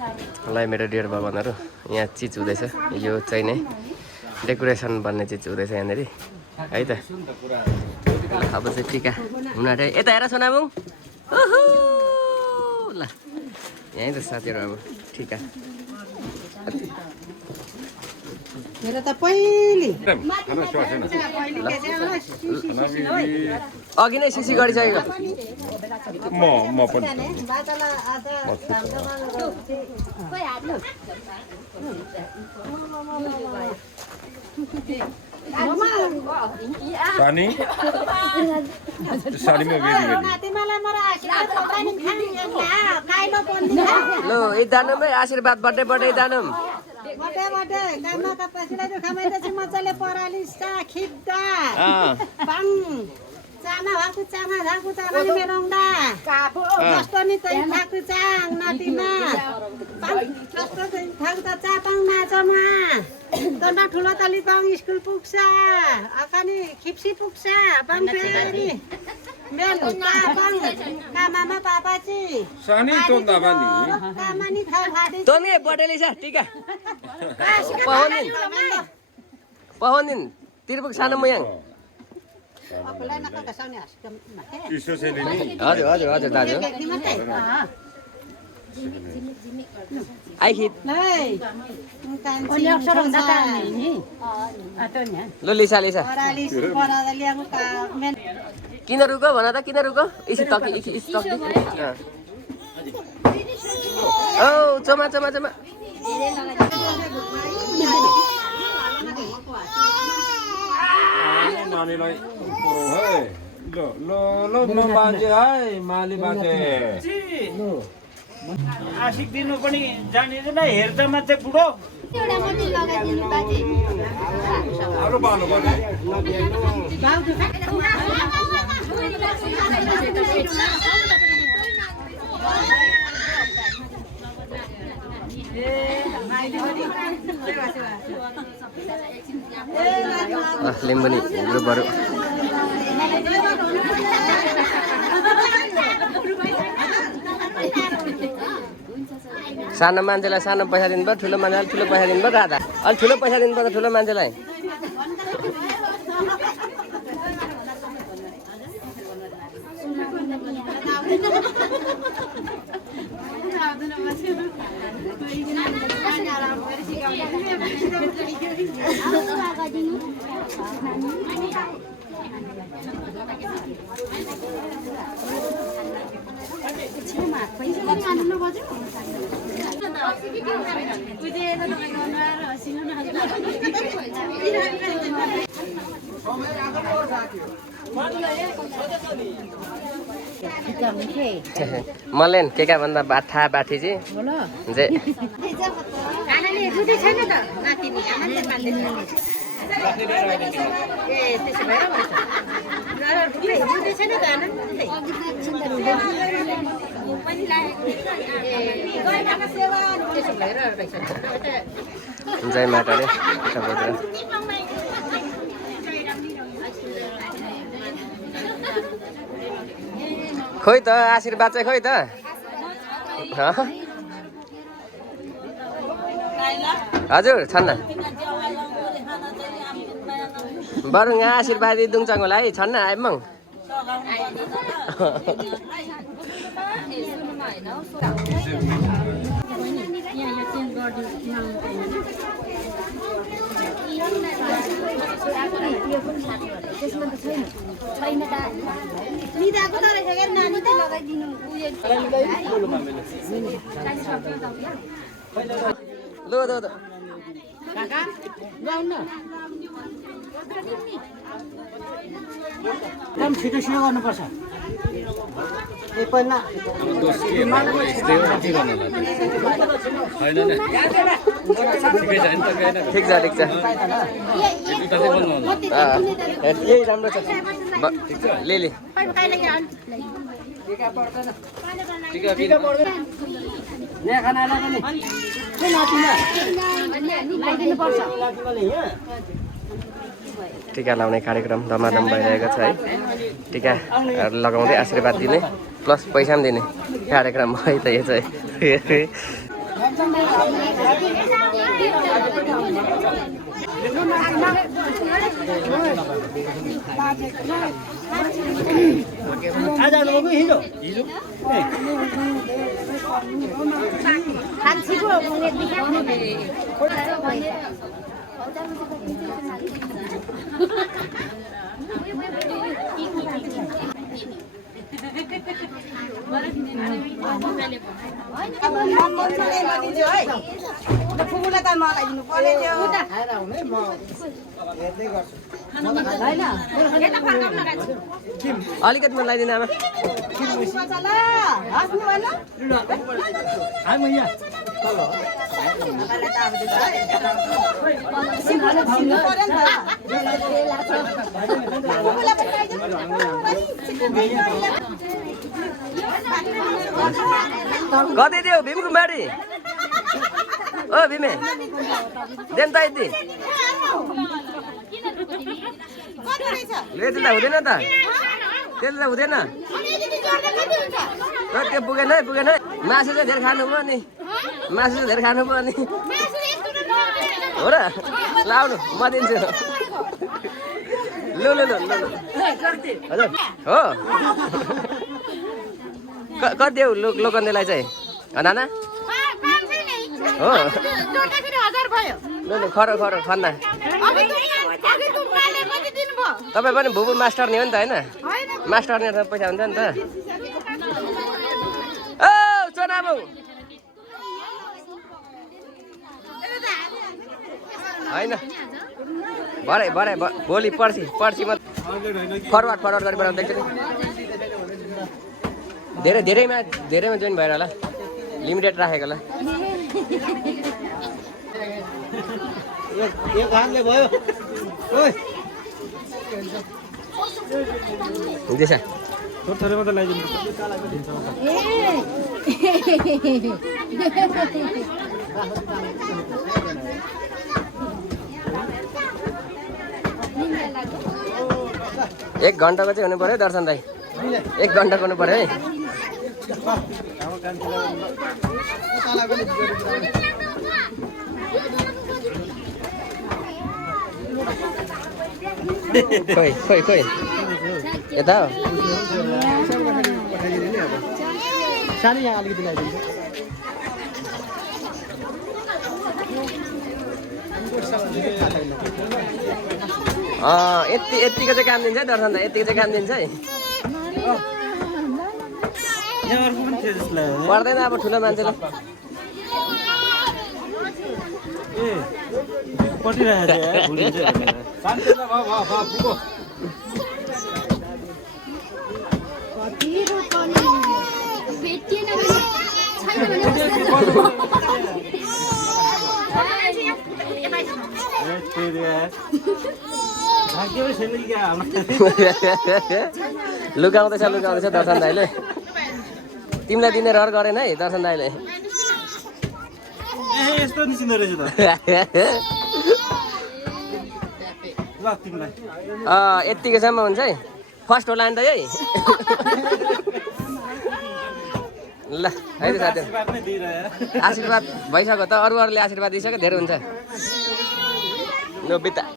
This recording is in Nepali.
ल मेरो डियर भगवानहरू यहाँ चिज हुँदैछ यो चाहिँ नै डेकोरेसन भन्ने चिज हुँदैछ यहाँनिर है त अब चाहिँ टिका हुन आँट्यो यता हेर सोनाबुङ ल यहीँ त साथीहरू अब टिका मेरो त पहिले अघि नै सिसी गरिसकेको म पनि सानी सानीमा लो यी दानम है आशीर्वाद बर्थडे बर्थडे दानम बटे बटे गाममा त पसिला जो खमाइपछि मजाले पराली सा खिद्दा पाङ चाना भाकु चाना धाकु चाना मेरौँदा जस्तो नि चाहिँ थाकु चाङ नटीमा पाङ जस्तो चाहिँ थाकु त चापाङ नाचमा तन्ना ठुलो तली पाङ स्कुल पुग्छ अकानी खिप्सी पुग्छ पाङ फेरि मेल पाङ कामामा पापाची सानी तो दाबानी कामानी खा खादे तोनी बर्थडे छ टिका पहनिन तिरपुक सानो मयाङ इसो सेले नि हजुर हजुर हजुर दाजु आइखित लो लिसा लिसा किन रुको भन त किन रुको इसी तकि ओ चमा चमा चमा नानीलाई पुरो है ल म बाजे है माली बाजे आशिक दिनु पनि जानिदैन हेर्दा मात्रै बुढो एउटा मात्रै लगाइदिनु बाजे अरु बालो गर्ने लिम्बनी ग्रुपहरु सानो मान्छेलाई सानो पैसा दिनुपर्छ ठुलो मान्छेलाई ठुलो पैसा दिनुपर्छ दादा अलि ठुलो पैसा दिनुपर्छ ठुलो मान्छेलाई मलेन के भन्दा बाठा बाठी चाहिँ जे जय माता रे खोइ त आशीर्वाद चाहिँ खोइ त हजुर छन् न बरु यहाँ आशीर्वाद दुङचाङलाई छन् न आइमङ लो दो दो काका जाऊ न एकदम छिटो छिटो गर्नुपर्छ ए पहिला ठिक छ यही राम्रो छ ले टिका लाउने कार्यक्रम धमाधम भइरहेको छ है टिका लगाउँदै आशीर्वाद दिने प्लस पैसा पनि दिने कार्यक्रम है त यो चाहिँ आज आउनुभएको हिजो फुपूलाई त मलाई दिनु पर्ने थियो अलिकति मन लगाइदिनु आमा कति दियो भीमकुमारी ओ भीमे देन त यति त्यसले हुँदैन त त्यसले हुँदैन त्यो पुगेन है पुगेन है मासु चाहिँ धेरै खानु भयो नि मासु चाहिँ धेरै खानु भयो नि हो र लाउनु म दिन्छु लु लु लु लु हजुर हो कति देऊ लोकन्देलाई चाहिँ नाना हो लु लु खरो खरो खन्ना तपाईँ पनि भुबु मास्टर नि हो नि त होइन मास्टर नि पैसा हुन्छ नि त ओ चोनाबु होइन भरे भरे भोलि पर्सि म फरवार्ड गरेर बनाउनु देख्छु नि धेरैमा जोइन भएर होला लिमिटेड राखेको होला एक हातले भयो ओइ हुँदैछ थोरै मात्रै लगाइदिनु एक घन्टाको चाहिँ हुनु पर्यो दर्शन दाइ 1 घन्टाको हुनु पर्यो है खोइ यता हो सानो यहाँ अलिकति लगाइदिन्छ यतिको चाहिँ काम दिन्छ है दर्शन दाइ यतिको चाहिँ काम दिन्छ है पर्दैन अब ठुलो मान्छेलाई लुकाउँदैछ दर्शन दाइले तिमीलाई दिने रहर गरेन है दर्शन दाइले यस्तो निस्किँदो रहेछ त ल तिमीलाई यतिकोसम्म हुन्छ है फर्स्ट होला नि त है ल है त साथी आशीर्वाद भइसक्यो त अरूले आशीर्वाद दिइसक्यो धेरै हुन्छ ल बिता